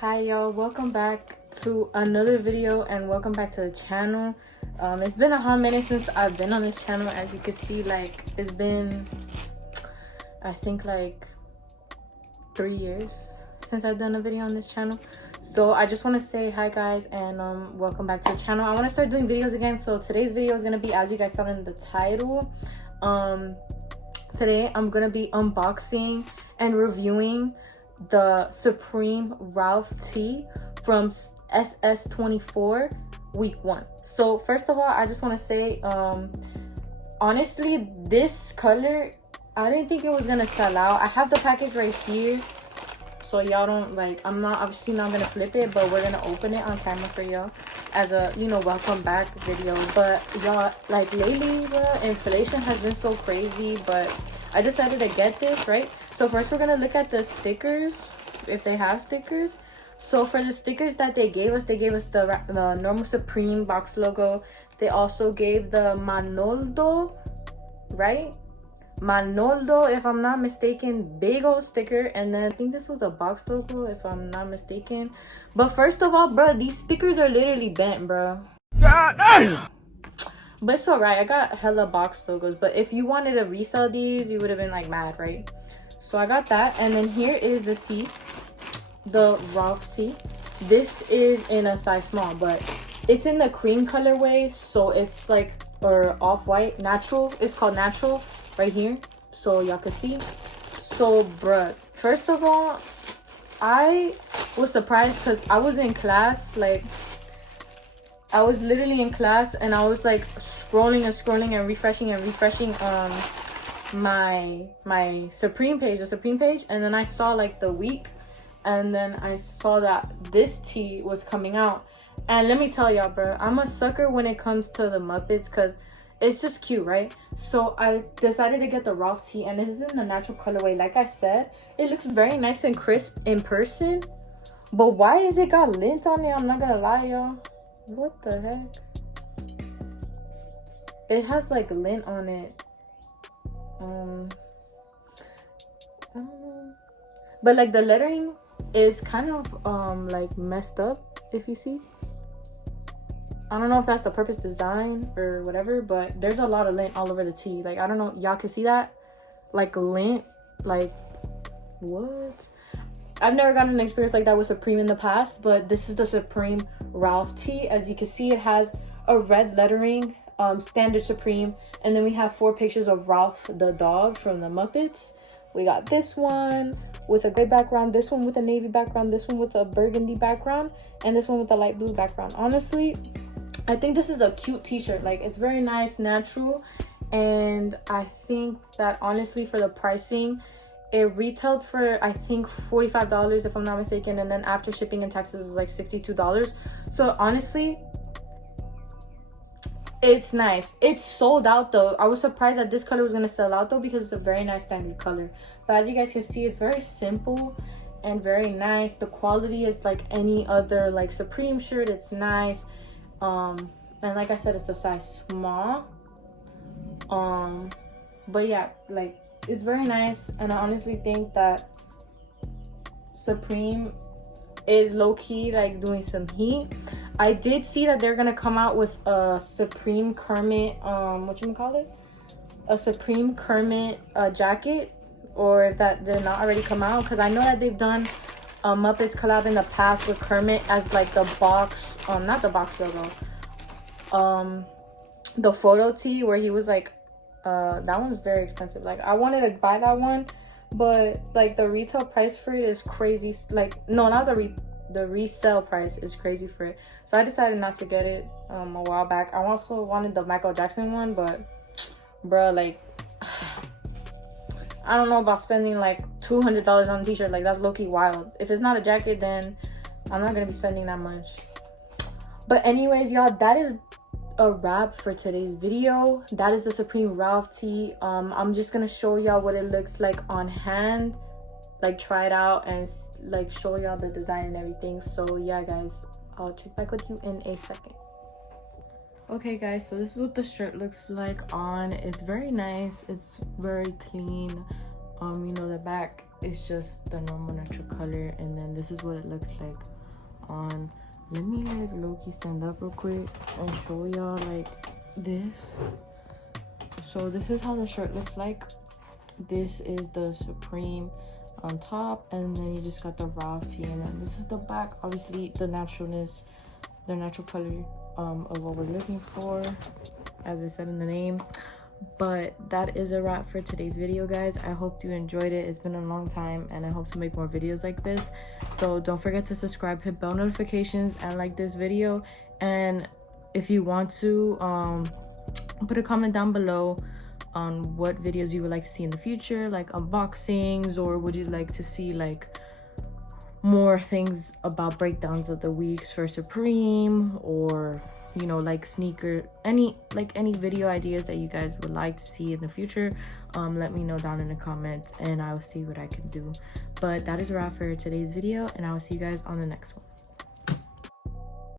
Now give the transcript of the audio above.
Hi y'all, welcome back to another video and welcome back to the channel. It's been a hot minute since I've been on this channel. As you can see, like, it's been I think like 3 years since I've done a video on this channel. So I just want to say hi guys and welcome back to the channel. I want to start doing videos again, so today's video is going to be, as you guys saw in the title, today I'm going to be unboxing and reviewing the Supreme Rowlf tee from SS24 week 1. So first of all, I just want to say, honestly, this color, I didn't think it was gonna sell out. I have the package right here, so y'all don't, like, I'm not obviously not gonna flip it, but we're gonna open it on camera for y'all as a, you know, welcome back video. But y'all, like, lately the inflation has been so crazy, but I decided to get this, right? So first we're gonna look at the stickers, if they have stickers. So for the stickers that they gave us the normal Supreme box logo. They also gave the Manoldo, right? Manoldo, if I'm not mistaken, big old sticker. And then I think this was a box logo, if I'm not mistaken. But first of all, bro, these stickers are literally bent, bro. But it's alright, I got hella box logos. But if you wanted to resell these, you would have been like mad, right? So I got that. And then here is the tee, the Rowlf tee. This is in a size small, but it's in the cream colorway, so it's like, or off-white, natural. It's called natural right here, so y'all can see. So bruh, first of all, I was surprised because I was in class, like, I was literally in class and I was like scrolling and refreshing my Supreme page, the Supreme page, and then I saw like the week, and then I saw that this tee was coming out. And let me tell y'all, bro, I'm a sucker when it comes to the Muppets because it's just cute, right? So I decided to get the Rowlf tee, and this is in the natural colorway. Like I said, it looks very nice and crisp in person, but why is it got lint on it? I'm not gonna lie, y'all. What the heck? It has like lint on it. I don't know. But like the lettering is kind of like messed up, if you see. I don't know if that's the purpose design or whatever, but there's a lot of lint all over the tee. Like, I don't know, y'all can see that? Like lint, like, what? I've never gotten an experience like that with Supreme in the past, but this is the Supreme Rowlf tee. As you can see, it has a red lettering, standard Supreme, and then we have 4 pictures of Rowlf the dog from the Muppets. We got this one with a gray background, this one with a navy background, this one with a burgundy background, and this one with a light blue background. Honestly, I think this is a cute t-shirt. Like, it's very nice, natural, and I think that honestly for the pricing, it retailed for I think $45 if I'm not mistaken, and then after shipping and taxes is like $62. So honestly, it's nice. It's sold out though. I was surprised that this color was gonna sell out though, because it's a very nice standard color. But as you guys can see, it's very simple and very nice. The quality is like any other like Supreme shirt. It's nice. And like I said, it's a size small. But yeah, like, it's very nice, and I honestly think that Supreme is low-key like doing some heat. I did see that they're gonna come out with a Supreme Kermit, a Supreme Kermit jacket, or if that did not already come out, because I know that they've done a Muppets collab in the past with Kermit as like the box, not the box logo, the photo tee where he was like, that one's very expensive. Like, I wanted to buy that one, but like the retail price for it is crazy. Like, no, not the resale price is crazy for it, so I decided not to get it a while back. I also wanted the Michael Jackson one, but bruh, like, I don't know about spending like $200 on a t-shirt. Like, that's low-key wild. If it's not a jacket, then I'm not gonna be spending that much. But anyways, y'all, that is a wrap for today's video. That is the Supreme Rowlf tee. I'm just gonna show y'all what it looks like on hand, like try it out and like show y'all the design and everything. So yeah guys, I'll check back with you in a second. Okay guys, so this is what the shirt looks like on. It's very nice, it's very clean. You know, the back it's just the normal natural color, and then this is what it looks like on. Let me like low-key stand up real quick and show y'all like this. So this is how the shirt looks like. This is the Supreme on top, and then you just got the Rowlf tee, and then this is the back. Obviously the naturalness, the natural color of what we're looking for, as I said in the name. But that is a wrap for today's video, guys. I hope you enjoyed it. It's been a long time, and I hope to make more videos like this. So don't forget to subscribe, hit bell notifications, and like this video. And if you want to put a comment down below on what videos you would like to see in the future, like unboxings, or would you like to see like more things about breakdowns of the weeks for Supreme, or you know, like sneaker, any video ideas that you guys would like to see in the future. Let me know down in the comments, and I will see what I can do. But that is a wrap for today's video, and I will see you guys on the next one.